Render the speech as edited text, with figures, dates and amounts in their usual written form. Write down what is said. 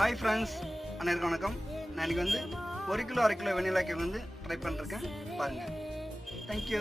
Hi friends, அனைவருக்கும் வணக்கம். நான் இன்றைக்கி வந்து 1 கிலோ 1/2 கிலோ வெண்ணிலா கேக் வந்து ட்ரை பண்ணிருக்கேன். பாருங்கள். தேங்க்யூ.